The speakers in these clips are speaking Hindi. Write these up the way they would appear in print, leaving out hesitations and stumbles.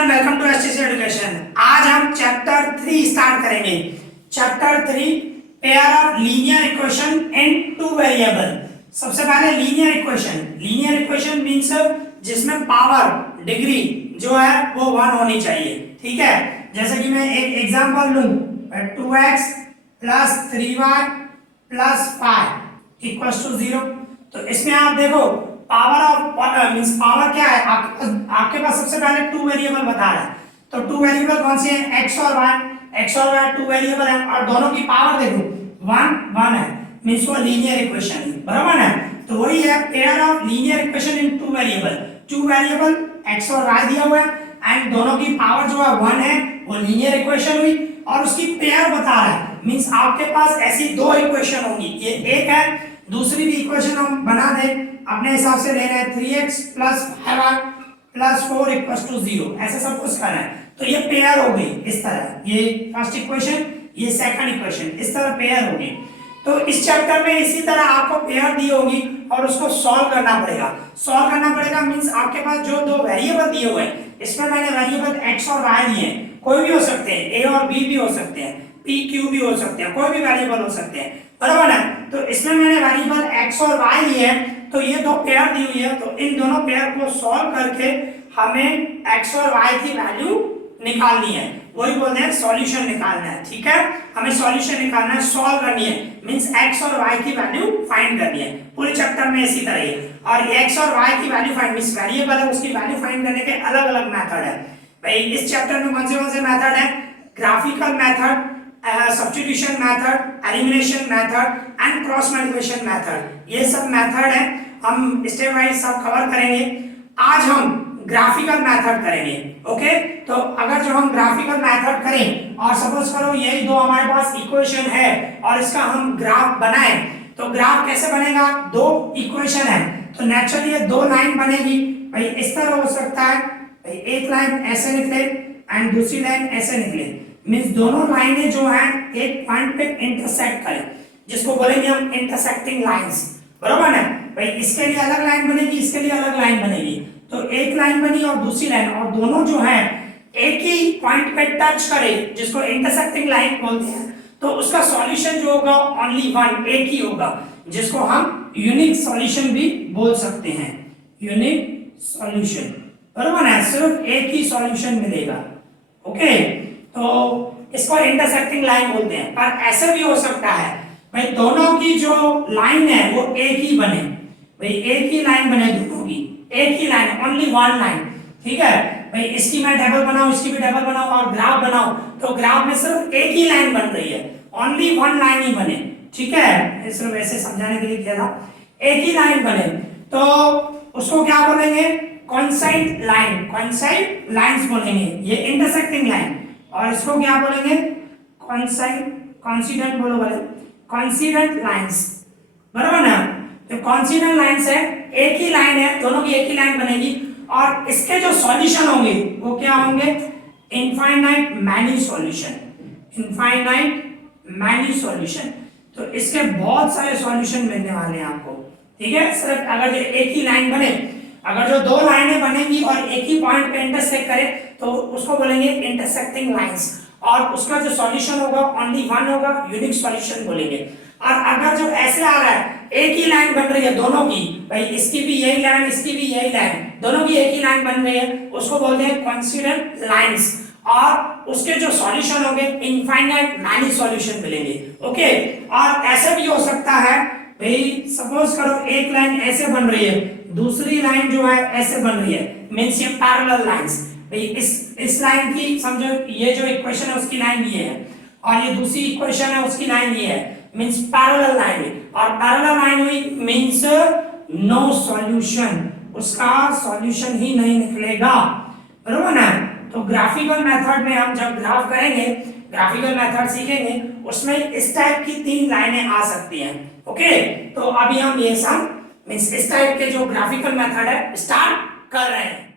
And welcome to STC education. आज हम चैप्टर 3 स्टार्ट करेंगे। Chapter 3 pair of linear equation in two variable. सबसे पहले लीनियर इक्वेशन मींस जिसमें पावर डिग्री जो है वो 1 होनी चाहिए। ठीक है, जैसे कि मैं एक एग्जांपल लूं 2x + 3y + 5 = 0। तो इसमें आप देखो पावर ऑफ मींस पावर क्या है, आपके पास सबसे पहले 2 वेरिएबल बता रहा है। तो 2 वेरिएबल कौन से हैं, x और y 2 वेरिएबल है और दोनों की पावर देखो 1 है, मींस वो लीनियर इक्वेशन है, बराबर है। तो वही है pair of linear equation in 2 variable. 2 variable x और y दिया हुआ है एंड दोनों की पावर जो है 1 है, वो लीनियर इक्वेशन हुई और उसकी पेयर बता रहा है। मींस आपके पास ऐसी 2 इक्वेशन होंगी, ये एक है, दूसरी भी इक्वेशन हम बना दें अपने हिसाब से ले रहे हैं 3x + 5y + 4 = 0, ऐसे सब कुछ करना है। तो ये पेयर हो गई इस तरह, ये फर्स्ट इक्वेशन, ये सेकंड इक्वेशन, इस तरह पेयर होगी। तो इस चैप्टर में इसी तरह आपको पेयर दी होगी और उसको सॉल्व करना पड़ेगा। मींस आपके पास जो 2 वेरिएबल दिए हुए हैं, इसमें मैंने वेरिएबल x और y दिए हैं, कोई भी हो सकते हैं, a और b भी हो सकते हैं, p q भी हो सकते हैं, कोई भी वेरिएबल हो सकते हैं, बराबर है। तो इसमें मैंने वेरिएबल x और y लिए हैं, तो ये 2 पेयर दी हुई है, तो इन दोनों पेयर को सॉल्व करके हमें x और y की वैल्यू निकालनी है, वही बोलते हैं सॉल्यूशन निकालना है। ठीक है, हमें सॉल्यूशन निकालना है, सॉल्व करनी है, मींस x और y की वैल्यू फाइंड करनी है। पूरे चैप्टर में इसी तरह ही, और x और y की वैल्यू फाइंड मींस वेरिएबल है, उसकी वैल्यू फाइंड करने के अलग-अलग मेथड है। भाई इस चैप्टर में कौन से मेथड है, graphical method, substitution method, elimination method and cross multiplication method, ये सब मेथड है, हम स्टेप वाइज सब कवर करेंगे। आज हम ग्राफिकल मेथड करेंगे। ओके, तो अगर जो हम ग्राफिकल मेथड करें और सपोज करो यही 2 हमारे पास इक्वेशन है और इसका हम ग्राफ बनाएं, तो ग्राफ कैसे बनेगा, 2 इक्वेशन है तो नेचुरली ये 2 लाइन बनेगी। भाई इस तरह हो सकता है, भाई एक लाइन ऐसे निकले एंड दूसरी लाइन ऐसे निकले, मींस दोनों लाइनें जो हैं एक पॉइंट पे इंटरसेक्ट करें, जिसको बोलेंगे हम इंटरसेक्टिंग लाइंस, बराबर है। भाई इसके लिए अलग लाइन बनेगी, इसके लिए अलग लाइन बनेगी, तो एक लाइन बनी और दूसरी लाइन, और दोनों जो है एक ही पॉइंट पे टच करे, जिसको इंटरसेक्टिंग लाइन बोलते हैं, तो उसका सॉल्यूशन जो होगा ओनली वन, एक ही होगा, जिसको हम यूनिक सॉल्यूशन भी बोल सकते हैं। यूनिक सॉल्यूशन, बराबर है, सिर्फ एक ही सॉल्यूशन मिलेगा। ओके, तो इसको इंटरसेक्टिंग लाइन बोलते हैं। पर ऐसे भी हो सकता है भाई दोनों की जो लाइन है वो एक ही बने, भाई एक ही लाइन बने, दोनों की एक ही लाइन, ओनली वन लाइन। ठीक है, भाई इसकी मैं डबल बनाऊं, इसकी भी डबल बनाऊं और ग्राफ बनाऊं, तो ग्राफ में सिर्फ एक ही लाइन बन रही है, ओनली वन लाइन ही बने। ठीक है, सिर्फ ऐसे समझाने के लिए किया था, एक ही लाइन बने तो उसको क्या बोलेंगे, कॉन्साइड लाइंस बोलेंगे, ये इंटरसेक्टिंग लाइन, और इसको क्या बोलेंगे, कॉन्सिडेंट बोलो बोले, कॉन्सिडेंट लाइंस, बराबर ना। तो कॉन्सिडेंट लाइंस है, एक ही लाइन है, दोनों की एक ही लाइन बनेगी, और इसके जो सॉल्यूशन होंगे वो क्या होंगे, इनफाइनाइट मैनी सॉल्यूशन। तो इसके बहुत सारे सॉल्यूशन मिलने वाले हैं आपको। ठीक है, सिर्फ अगर जो एक ही लाइन बने, अगर जो 2 लाइनें बनेगी और एक ही पॉइंट पे इंटरसेक्ट करे, तो उसको बोलेंगे इंटरसेक्टिंग लाइंस, और उसका जो सॉल्यूशन होगा ओनली वन होगा, यूनिक सॉल्यूशन बोलेंगे। और अगर जो ऐसे आ रहा है, एक ही लाइन बन रही है दोनों की, भाई इसकी भी यही लाइन, इसकी भी यही लाइन, दोनों की एक ही लाइन बन रही है, उसको बोलते हैं कॉन्सिडेंट लाइंस, और उसके जो सॉल्यूशन होंगे इनफाइनाइट मैनी सॉल्यूशन मिलेंगे। ओके, और ऐसे भी हो सकता है, भाई सपोज करो एक लाइन ऐसे बन रही है, दूसरी लाइन जो है ऐसे बन रही है, मींस ये पैरेलल लाइंस। भाई इस लाइन की समझो, ये जो इक्वेशन है उसकी लाइन ये है, और ये दूसरी इक्वेशन है उसकी लाइन ये है, मींस पैरेलल लाइन हुई, और पैरेलल लाइन हुई मींस नो सॉल्यूशन, उसका सॉल्यूशन ही नहीं निकलेगा, बराबर ना। तो ग्राफिकल मेथड में हम जब ग्राफ करेंगे, ग्राफिकल मेथड सीखेंगे, उसमें इस टाइप की 3 लाइनें आ सकती हैं। ओके, तो अभी हम ये सब मींस इस टाइप के जो ग्राफिकल मेथड है स्टार्ट कर रहे हैं।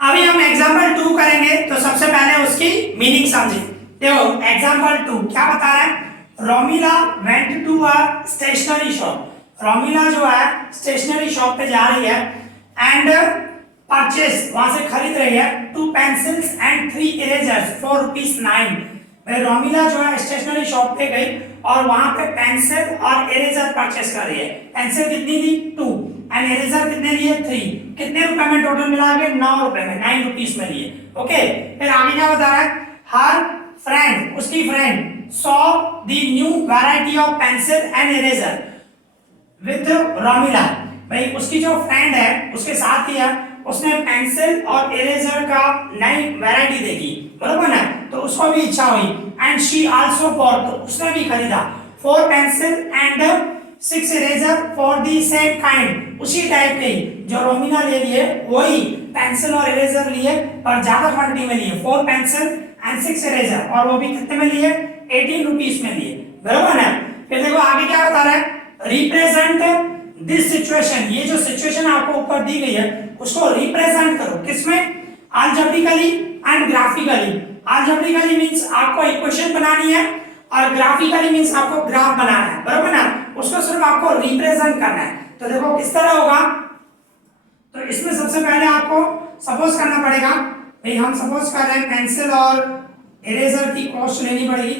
अभी हम एग्जांपल 2 करेंगे, तो सबसे पहले उसकी मीनिंग समझें। देखो एग्जांपल 2 क्या बता रहा है, Romila went to a stationery shop, Romila जो है स्टेशनरी शॉप पे जा रही है एंड परचेस, वहां से खरीद रही है 2 पेंसिल्स एंड 3 इरेजर्स फॉर ₹9। भाई रोमिला जो है स्टेशनरी शॉप पे गई और वहां पे पेंसिल और इरेजर परचेस कर रही है। पेंसिल कितनी ली 2 एंड इरेजर कितने लिए 3। कितने रुपए में टोटल मिला के 9 रुपए में, 9 रुपीस में लिए। ओके, फिर आगे क्या बता रहा है, हर फ्रेंड, उसकी friend saw the new variety of pencil and eraser with Romila. भाई उसकी जो फ्रेंड है उसके साथ ही है, उसने पेंसिल और इरेजर का नई वैरायटी देखी, बरोबर ना, तो उसको भी इच्छा हुई एंड शी आल्सो बॉट, तो उसने भी खरीदा 4 pencil and 6 eraser for the same kind, उसी टाइप के जो रोमिना ले लिए वही पेंसिल और इरेजर लिए पर ज्यादा क्वांटिटी में लिए, 4 पेंसिल एंड 6 इरेजर, और वो भी कितने में लिए 18 रुपीस में लिए, बरोबर ना। फिर देखो आगे क्या बता रहा है, रिप्रेजेंट दिस सिचुएशन, ये जो सिचुएशन आपको ऊपर दी गई है उसको रिप्रेजेंट करो, किसमें, algebraically and graphically. Algebraically means आपको इक्वेशन बनानी है और ग्राफिकली मींस आपको ग्राफ बनाना है, बराबर ना, उसको सिर्फ आपको रिप्रेजेंट करना है। तो देखो किस तरह होगा, तो इसमें सबसे पहले आपको सपोज करना पड़ेगा, भाई हम सपोज कर रहे हैं पेंसिल और इरेजर की कॉस्ट लेनी पड़ेगी।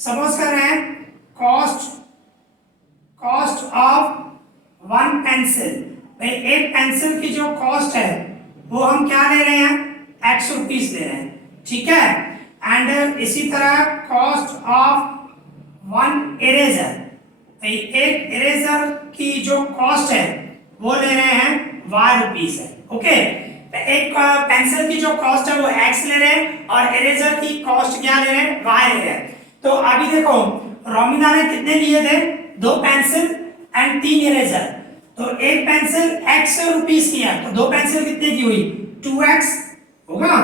सपोज कर रहे हैं कॉस्ट ऑफ 1 पेंसिल, भाई एक पेंसिल की जो कॉस्ट है वो हम क्या ले रहे हैं, x रुपीस ले रहे हैं, ठीक है। एंड इसी तरह कॉस्ट ऑफ 1 इरेजर, भाई एक इरेजर की जो कॉस्ट है वो ले रहे हैं y रुपीस है, ओके। तो एक पेंसिल की जो कॉस्ट है वो x ले रहे हैं और इरेजर की कॉस्ट क्या ले रहे हैं, y ले रहे हैं। तो अभी देखो रोमिना ने कितने लिए थे, 2 पेंसिल एंड 3 इरेजर, तो एक पेंसिल x रुपीस की है, तो 2 पेंसिल कितने की हुई 2x होगा,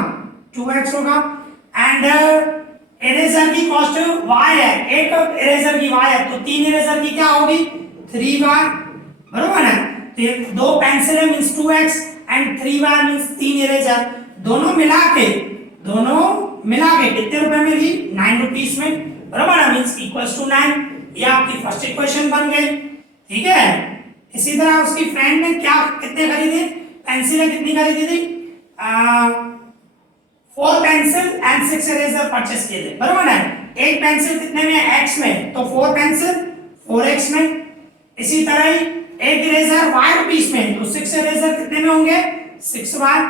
2x होगा। एंड इरेजर की कॉस्ट y है, एक इरेजर की y है, तो 3 इरेजर की क्या होगी 3y, बरोबर है। तो ये 2 पेंसिल है means 2x and 3y means 3 eraser, दोनों मिला के कितने रुपए में ली 9 रुपीस में, बरोबर है, मींस इक्वल्स टू 9। ये आपकी फर्स्ट इक्वेशन बन गई, ठीक है। इसी तरह उसकी फ्रेंड ने क्या कितने खरीदे, पेंसिल कितनी खरीदी थी 4 पेंसिल एंड 6 इरेजर परचेस किए थे, बरोबर है। एक पेंसिल कितने में x में, तो 4 पेंसिल 4x में। इसी तरह ही एक इरेजर y रुपीस में, तो 6 इरेजर कितने में होंगे 6y,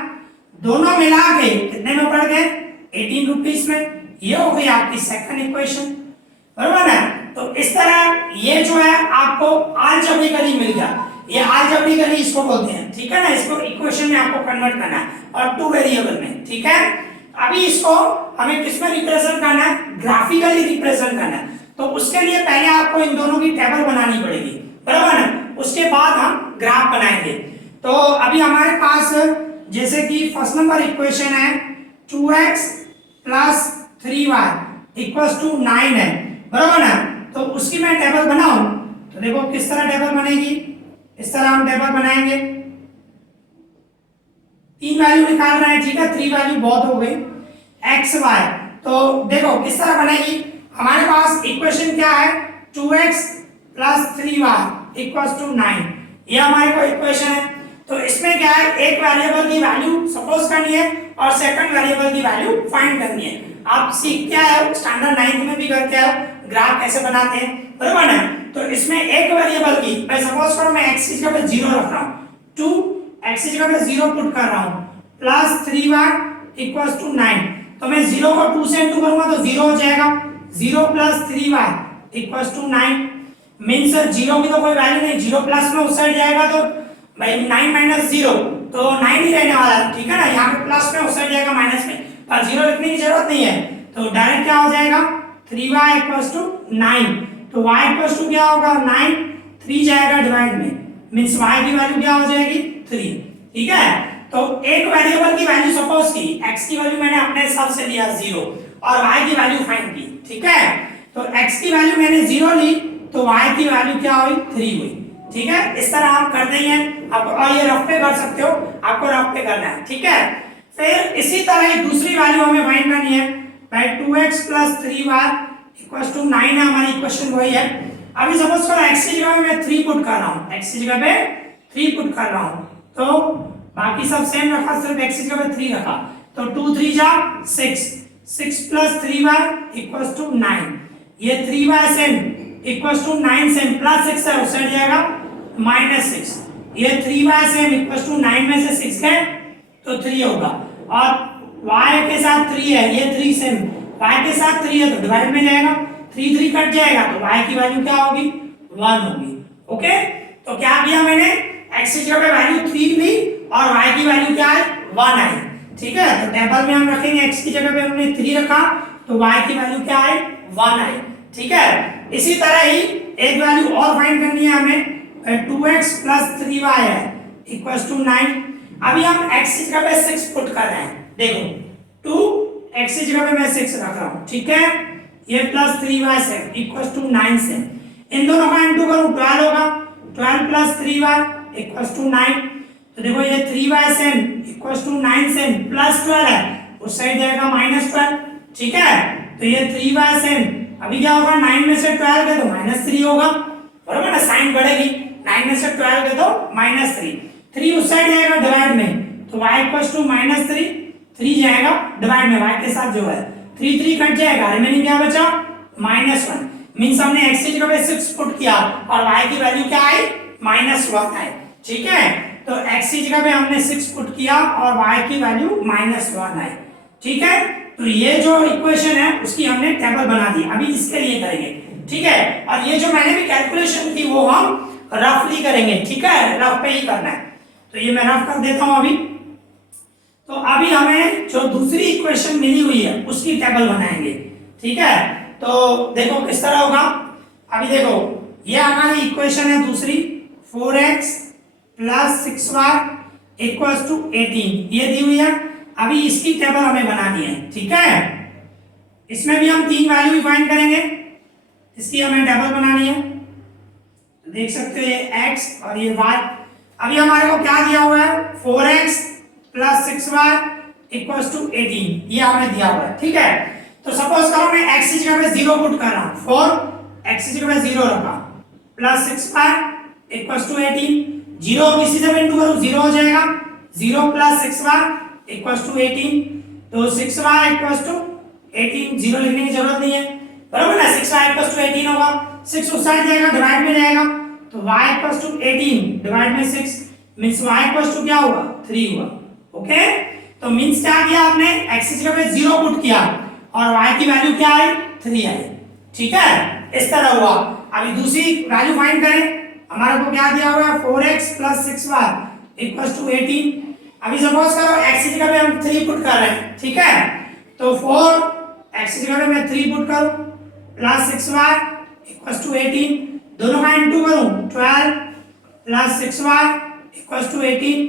दोनों मिला के कितने में पड़ गए 18 रुपीस में। ये हो गई आपकी सेकंड इक्वेशन, बरोबर है। तो इस तरह ये जो है आपको अलजेब्रिकली मिल गया, ये अलजेब्रिकली इसको बोलते हैं, ठीक है ना। इसको इक्वेशन में आपको कन्वर्ट करना है और 2 वेरिएबल में, ठीक है। अभी इसको हमें किसमें रिप्रेजेंट करना है, ग्राफिकली रिप्रेजेंट करना है। तो उसके लिए पहले आपको इन दोनों की टेबल बनानी पड़ेगी, बराबर है, उसके बाद हम ग्राफ बनाएंगे। तो अभी हमारे पास जैसे कि फर्स्ट नंबर इक्वेशन है 2x plus 3y equals to 9 है, बराबर ना। तो उसकी मैं टेबल बनाऊं तो देखो किस तरह टेबल बनेगी, इस तरह हम टेबल बनाएंगे। 3 वैल्यू निकाल रहे हैं, ठीक है, 3 वैल्यू बहुत हो गई x y। तो देखो किस तरह बनेगी, हमारे पास इक्वेशन क्या है 2x plus 3y equals to 9, ये हमारे को इक्वेशन है। तो इसमें क्या है, एक वेरिएबल की वैल्यू सपोज करनी है और सेकंड वेरिएबल की वैल्यू फाइंड करनी है। आप सीख क्या है, स्टैंडर्ड 9th में भी करते हो ग्राफ कैसे बनाते हैं, बराबर है। तो इसमें एक वेरिएबल की मैं सपोज करो मैं x की जगह पे 0 रख रहा हूं, 2 x की जगह पे 0 पुट कर रहा हूं प्लस 3y इक्वल्स टू 9। तो मैं 0 को 2 से इंटू करूंगा तो 0 हो जाएगा, 0 plus 3y equals to 9 means 0 की तो कोई वैल्यू नहीं, 0 प्लस में उस साइड जाएगा तो भाई 9 माइनस 0 तो 9 ही रहने वाला है, ठीक है ना। यहाँ पे प्लस में उस साइड जाएगा माइनस में, पर 0 लिखने की जरूरत नहीं है। तो डायरेक्ट क्या हो जाएगा 3y इक्वल्स टू 9। तो y इक्वल्स टू क्या होगा 9, 3 जाएगा डिवाइड में, मींस y की वैल्यू क्या हो जाएगी 3, ठीक है। तो एक वेरिएबल की वैल्यू सपोज की x की वैल्यू मैंने अपने हिसाब से लिया 0 और y की वैल्यू फाइंड की, ठीक है। तो x की वैल्यू मैंने 0 ली तो y की वैल्यू क्या हुई 3 हुई, ठीक है। इस तरह आप करते ही हैं आप, और ये रफ पे कर सकते हो, आपको रफ पे करना है, ठीक है। फिर इसी तरह ही दूसरी वैल्यू हमें फाइंड करनी है, भाई 2x plus 3y equals to 9 है हमारी इक्वेशन वही है। अभी सपोज करो x की जगह पे मैं 3 पुट कर रहा हूँ, x की जगह पे 3 पुट कर रहा हूँ, तो बाकी सब सेम रखा, सिर्फ x की जगह पे 3 रखा, तो 2 3 जा 6, 6 प्लस 3y इक्वल्स टू 9, ये 3y same equals to 9 same plus 6 है, उस साइड जाएगा -6, ये 3y सेम इक्वल्स टू 9 में से 6 गए तो 3 होगा, और y के साथ 3 है, ये 3 सेम y के साथ 3 है तो डिवाइड में जाएगा, 3 3 कट जाएगा तो y की वैल्यू क्या होगी 1 होगी। ओके, तो क्या किया मैंने, x की जगह पे वैल्यू 3 ली और y की वैल्यू क्या है 1 आई। ठीक है, तो टेबल में हम रखेंगे x की जगह पे हमने 3 रखा तो y की वैल्यू क्या है 1 आई। ठीक है, इसी तरह ही एक वैल्यू और फाइंड करनी है हमें, 2x + 3y है इक्वल्स टू 9। अभी हम x की जगह पे 6 पुट कर रहे हैं, देखो 2x की जगह पे मैं 6 रख रहा हूं, ठीक है, ये प्लस 3y से इक्वल्स टू 9 से, इन दोनों का इनटू करूं 12 होगा, 12 + 3y इक्वल्स टू 9, तो देखो ये 3y same equals to 9 same plus 12 है, उस साइड जाएगा -12। ठीक है, तो ये 3y सेम अभी क्या होगा, 9 में से 12 गए तो -3 होगा, बराबर ना, साइन बढ़ेगी, 9 में से 12 गए तो -3, 3 उस साइड जाएगा डिवाइड में, तो y इक्वल्स टू -3, 3 जाएगा डिवाइड में, y के साथ जो है 3 3 कट जाएगा, रिमेनिंग क्या बचा -1, मींस हमने x की जगह पे 6 पुट किया और y की वैल्यू क्या आई -1 आई। ठीक है, तो x की जगह पे हमने 6 पुट किया और y की वैल्यू -1 आई। ठीक है, तो ये जो इक्वेशन है उसकी हमने टेबल बना दी, अभी इसके लिए करेंगे। ठीक है, और ये जो मैंने भी कैलकुलेशन की वो हम रफली करेंगे, ठीक है, रफ पे ही करना है, तो ये मैं रफ कर देता हूं अभी। तो अभी हमें जो दूसरी इक्वेशन मिली हुई है उसकी टेबल बनाएंगे। ठीक है, तो देखो किस तरह होगा, अभी देखो ये हमारी इक्वेशन है दूसरी, 4x + 6y इक्वल्स टू 18, ये दी हुई है, अभी इसकी टेबल हमें बनानी है। ठीक है, इसमें भी हम 3 वैल्यू फाइंड करेंगे, इसकी हमें टेबल बनानी है, तो देख सकते हो ये x और ये y। अभी हमारे को क्या दिया हुआ है, 4x + 6y इक्वल्स टू 18, ये हमें दिया हुआ है। ठीक है, तो सपोज करो मैं x की जगह पे 0 पुट कर रहा हूं, 4 x की जगह पे 0 रखा प्लस 6y इक्वल्स टू 18, 0 किसी से इनटू करूं 0 हो जाएगा, 0 + 6y इक्वल्स टू 18, तो 6y इक्वल्स टू 18, 0 लिखने की जरूरत नहीं है, बराबर ना, 6y इक्वल्स टू 18 होगा, 6 उस साइड जाएगा डिवाइड में जाएगा, तो y इक्वल्स टू 18 डिवाइड में 6 मींस y इक्वल्स टू क्या हुआ 3 हुआ। ओके, तो मींस क्या किया आपने, x की जगह पे 0 पुट किया और y की वैल्यू क्या आई 3 आई। ठीक है, इस तरह हुआ। अभी दूसरी वैल्यू फाइंड करें, हमारे को क्या दिया हुआ है, 4x + 6y इक्वल्स टू 18। अभी सपोज करो x की जगह पे हम 3 पुट कर रहे हैं, ठीक है, तो 4x की जगह पे मैं 3 पुट करूं प्लस 6y इक्वल्स टू 18, दोनों का इनटू करूं 12 + 6y इक्वल्स टू 18,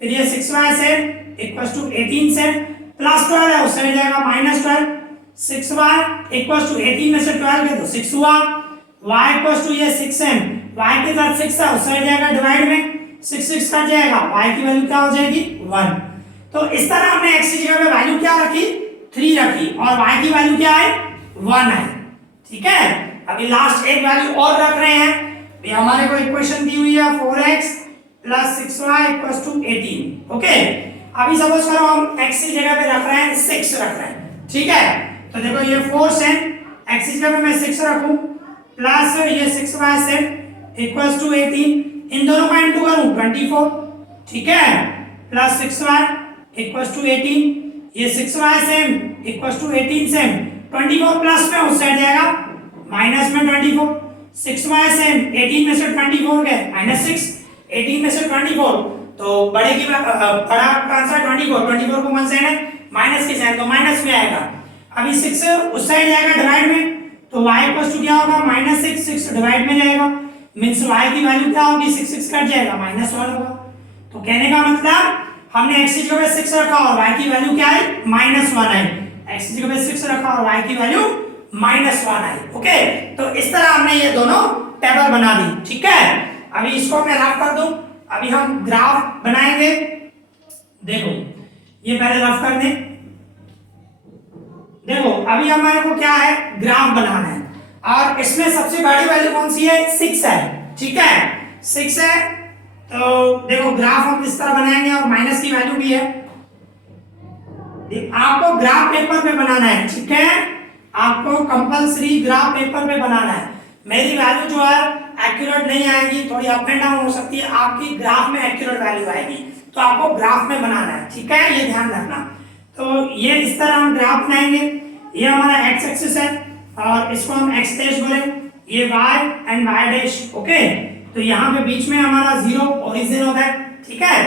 फिर ये 6y से इक्वल्स टू 18 से प्लस 12 है, उस साइड जाएगा -12, 6y इक्वल्स टू 18 में से 12 गए तो 6 हुआ, y इक्वल्स टू ये 6m, y के साथ 6 है, उस साइड जाएगा डिवाइड में, 6 6 कट जाएगा, y की वैल्यू क्या हो जाएगी 1। तो इस तरह हमने x की जगह पे वैल्यू क्या रखी 3 रखी और y की वैल्यू क्या है 1 है। ठीक है, अभी लास्ट एक वैल्यू और रख रहे हैं, ये हमारे को इक्वेशन दी हुई है 4x + 6y equals to 18। Okay, अभी सपोज करो हम x की जगह पे रख रहे हैं 6 रख रहे हैं। ठीक है, तो देखो ये 4 से x की जगह पे मैं 6 रखूं प्लस ये 6y से इक्वल्स टू 18, इन दोनों का इनटू करूं 24, ठीक है, प्लस 6y इक्वल्स टू 18, ये 6y same equals to 18 same, 24 plus में उस साइड जाएगा माइनस में 24, 6y सेम 18 में से 24 गए -6, 18 में से 24 तो बड़े की बड़ा का आंसर 24 को 1 साइड है माइनस की साइड तो माइनस में आएगा। अभी 6 उस साइड जाएगा डिवाइड में, तो y इक्वल्स टू क्या होगा -6, 6 डिवाइड में जाएगा, मींस y की वैल्यू क्या होगी 6 6 कट जाएगा -1 होगा। तो कहने का मतलब हमने x की जगह पे 6 रखा और y की वैल्यू क्या है -1 आई, x की जगह पे 6 रखा और y की वैल्यू -1 आई। ओके, तो इस तरह हमने ये दोनों टेबल बना दी। ठीक है, अभी इसको मैं रफ कर दूं, अभी हम ग्राफ बनाएंगे, देखो ये पहले रफ कर दें। देखो अभी हमारे को क्या है ग्राफ बनाना है, और इसमें सबसे बड़ी वैल्यू कौन सी है, 6 है, ठीक है 6 है। तो देखो ग्राफ हम इस तरह बनाएंगे और माइनस की वैल्यू भी है, आपको ग्राफ पेपर पे बनाना है, ठीक है आपको कंपलसरी ग्राफ पेपर पे बनाना है। मेरी वैल्यू जो है एक्यूरेट नहीं आएगी, थोड़ी अप एंड डाउन हो सकती है, आपकी ग्राफ में एक्यूरेट वैल्यू आएगी, तो आपको ग्राफ में बनाना है, ठीक है ये ध्यान रखना। तो ये इस तरह हम ग्राफ बनाएंगे, ये हमारा एक्स एक्सिस है और इसको हम एक्स डैश बोले, ये y and y dash, okay. तो यहाँ पे बीच में हमारा 0 ओरिजिन होता है, ठीक है।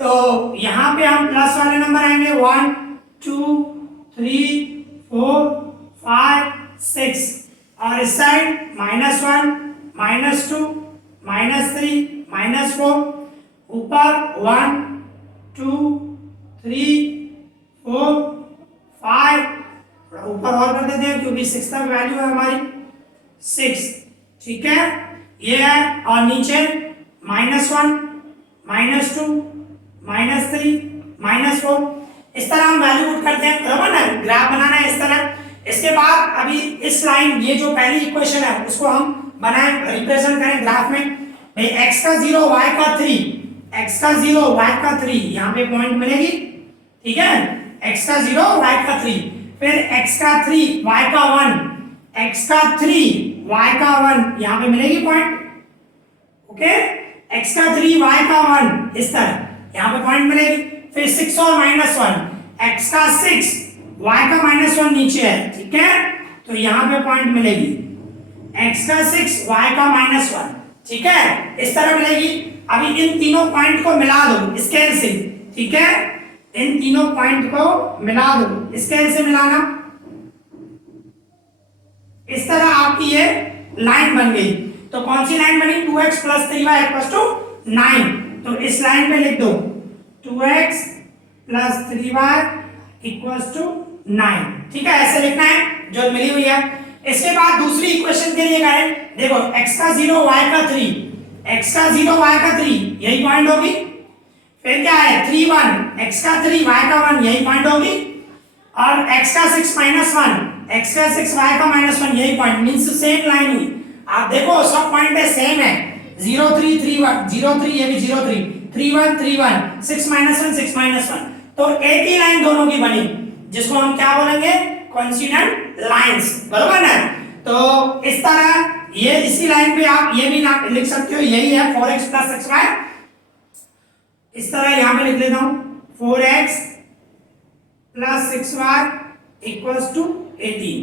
तो यहाँ पे हम प्लस वाले नंबर आएंगे 1 2 3 4 5 6 और इस साइड -1 -2 -3 -4, ऊपर 1 2 3 4 5, ऊपर और कर देते हैं क्योंकि 6 तक वैल्यू है हमारी 6, ठीक है ये है। और नीचे -1 -2 -3 -4, इस तरह हम वैल्यू पुट करते हैं, बराबर ना, ग्राफ बनाना है इस तरह। इसके बाद अभी इस लाइन, ये जो पहली इक्वेशन है उसको हम बनाएं, रिप्रेजेंट करें ग्राफ में। भाई x का 0 y का 3, x का 0 y का 3 यहाँ पे पॉइंट मिलेगी, ठीक है x का 0 y का 3, फिर x का 3 y का 1, x का 3 y का 1 यहाँ पे मिलेगी पॉइंट, ओके x का 3 y का 1 इस तरह यहाँ पे पॉइंट मिलेगी। फिर 6 और -1, x का 6 y का -1 नीचे है, ठीक है तो यहाँ पे पॉइंट मिलेगी, x का 6 y का -1, ठीक है इस तरह मिलेगी। अभी इन तीनों पॉइंट को मिला दो स्केल से, ठीक है इन तीनों पॉइंट को मिला दो स्केल से मिलाना, इस तरह आपकी ये लाइन बन गई। तो कौन सी लाइन बनी, 2x + 3y = 9, तो इस लाइन पे लिख दो 2x + 3y = 9, ठीक है ऐसे लिखना है जो मिली हुई है। इसके बाद दूसरी इक्वेशन के लिए करें, देखो x का 0 y का 3, x का 0 y का 3 यही पॉइंट होगी, फिर क्या है 3 1, x का 3 y का 1 यही पॉइंट होगी, और x का 6 -1, x का 6 y का -1 यही पॉइंट, मींस सेम लाइन हुई। आप देखो सब पॉइंट है सेम है, 0 3 3 1 0 3, ये भी 0 3 3 1 3 1 6 -1 6 -1, तो एक ही लाइन दोनों की बनी, जिसको हम क्या बोलेंगे, कोइंसिडेंट लाइंस, बराबर ना। तो इस तरह ये इसी लाइन पे आप ये भी ना लिख सकते हो, यही है 4x + 6y, इस तरह यहां पे लिख लेता हूं 4x + 6y = 18,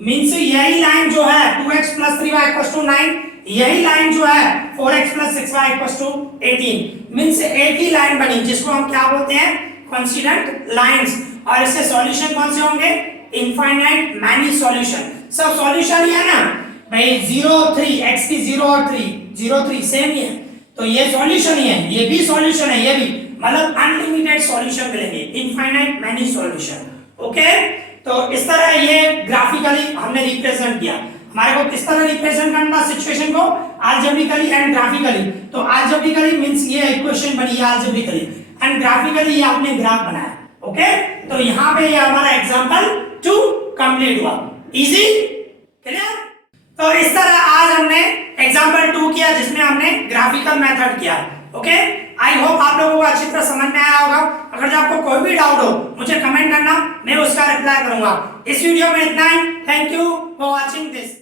मींस यही लाइन जो है 2x + 3y = 9, यही लाइन जो है 4x + 6y = 18, मींस एक ही लाइन बनी, जिसको हम क्या बोलते हैं, कोइंसिडेंट लाइंस। और इसके सॉल्यूशन कौन से होंगे, इनफाइनाइट मैनी सॉल्यूशन, सब सॉल्यूशन ही है ना भाई, 0 3 x की 0 और 3 0 3 सेम ही है, तो ये सॉल्यूशन ही है, ये भी सॉल्यूशन है, ये भी मतलब अनलिमिटेड सॉल्यूशन मिलेंगे, इनफाइनाइट मैनी सॉल्यूशन, ओके। तो इस तरह ये ग्राफिकली हमने रिप्रेजेंट किया। हमारे को किस तरह रिप्रेजेंट करना सिचुएशन को, अलजेब्रिकली एंड ग्राफिकली। तो अलजेब्रिकली मींस ये इक्वेशन बनी है अलजेब्रिकली, एंड ग्राफिकली ये आपने ग्राफ बनाया, ओके। तो यहाँ पे ये हमारा एग्जांपल 2 कंप्लीट हुआ, इजी क्लियर। तो इस तरह आज हमने एग्जांपल 2 किया, जिसमें हमने ग्राफिकल मेथड किया, ओके। आई होप आप लोगों को अच्छी तरह समझ में आया होगा। अगर जो आपको कोई भी डाउट हो मुझे कमेंट करना, मैं उसका रिप्लाई करूंगा। इस वीडियो में इतना ही, thank you for watching this.